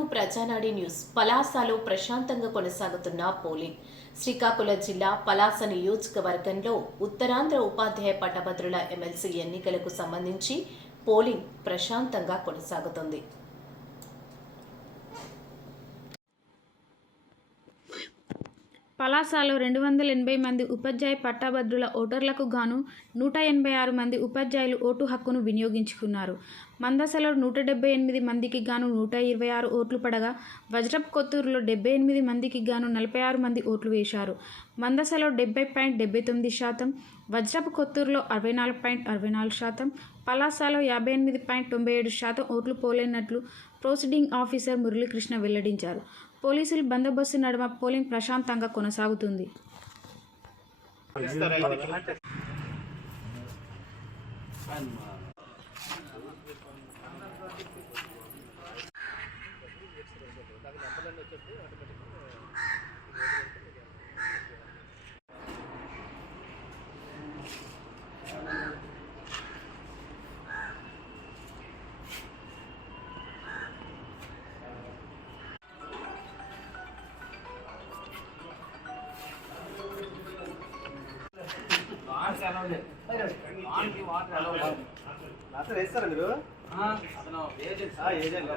Welcome to Prajanadi news. పలాసలో ప్రశాంతంగా కొనసాగుతున్న పోలింగ్. శ్రీకాకుళం జిల్లా పలాస నియోజకవర్గంలో ఉత్తరాంధ్ర ఉపాధ్యాయ పట్టభద్రుల ఎమ్మెల్సీ ఎన్నికలకు సంబంధించి పోలింగ్ ప్రశాంతంగా కొనసాగుతుంది. పలాసలో 280 మంది ఉపాధ్యాయ పట్టభద్రుల ఓటర్లకు గాను 186 మంది ఉపాధ్యాయులు ఓటు హక్కును వినియోగించుకున్నారు. మందసలో 178 మందికి గాను 126 ఓట్లు పడగా, వజ్రపు కొత్తూరులో 78 మందికి గాను 46 మంది ఓట్లు వేశారు. మందసలో 70.79%, వజ్రపు కొత్తూరులో 64.64%, పలాసలో 58.97% ఓట్లు పోలైనట్లు ప్రోసిడింగ్ ఆఫీసర్ మురళీకృష్ణ వెల్లడించారు. పోలీసుల బందోబస్తు నడుమ పోలింగ్ ప్రశాంతంగా కొనసాగుతుంది. వేస్తారా మీరు ఏజెంట్